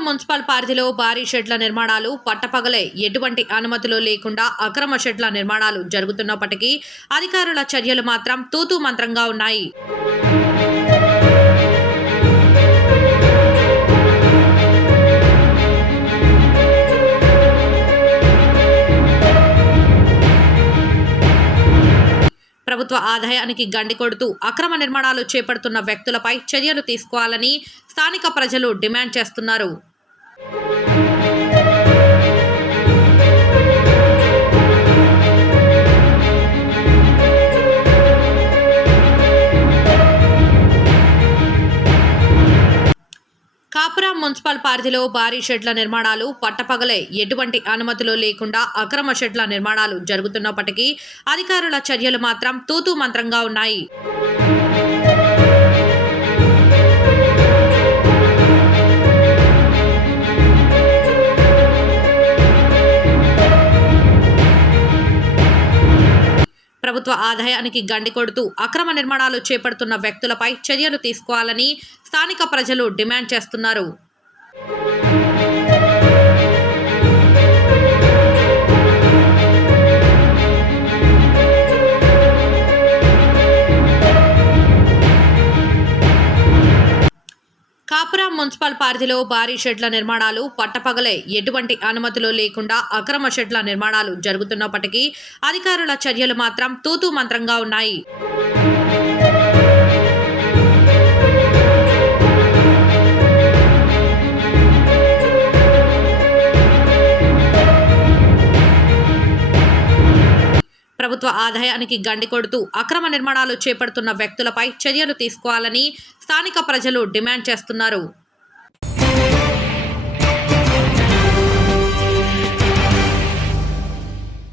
Srikakulam municipal పరిధిలో భారీ షెడ్ల నిర్మాణాలు పట్టపగలే. ఎటువంటి అనుమతులు లేకుండా అక్రమ షెడ్ల నిర్మాణాలు జరుగుతున్నప్పటికీ అధికారుల చర్యలు మాత్రం తూతూ మంత్రంగా ఉన్నాయి. ప్రభుత్వ ఆదాయానికి గండి కొడుతూ అక్రమ నిర్మాణాలు చేపడుతున్న వ్యక్తులపై చర్యలు తీసుకోవాలని స్థానిక ప్రజలు డిమాండ్ చేస్తున్నారు. కాపురం మున్సిపల్ పరిధిలో భారీ షెడ్ల నిర్మాణాలు పట్టపగలే ఎటువంటి అనుమతులు లేకుండా అక్రమ షెడ్ల నిర్మాణాలు జరుగుతున్నప్పటికీ అధికారుల చర్యలు మాత్రం తూతూ మంత్రంగా ఉన్నాయి. ప్రభుత్వ ఆదాయానికి గండి కొడుతూ అక్రమ నిర్మాణాలు చేపడుతున్న వ్యక్తులపై చర్యలు తీసుకోవాలని స్థానిక ప్రజలు డిమాండ్ చేస్తున్నారు. కాపురం మున్సిపల్ పరిధిలో భారీ షెడ్ల నిర్మాణాలు పట్టపగలే ఎటువంటి అనుమతులు లేకుండా అక్రమ షెడ్ల నిర్మాణాలు జరుగుతున్నప్పటికీ అధికారుల చర్యలు మాత్రం తూతూ మంత్రంగా ఉన్నాయి. ప్రభుత్వ ఆదాయానికి గండి కొడుతూ అక్రమ నిర్మాణాలు చేపడుతున్న వ్యక్తులపై చర్యలు తీసుకోవాలని స్థానిక ప్రజలు డిమాండ్ చేస్తున్నారు.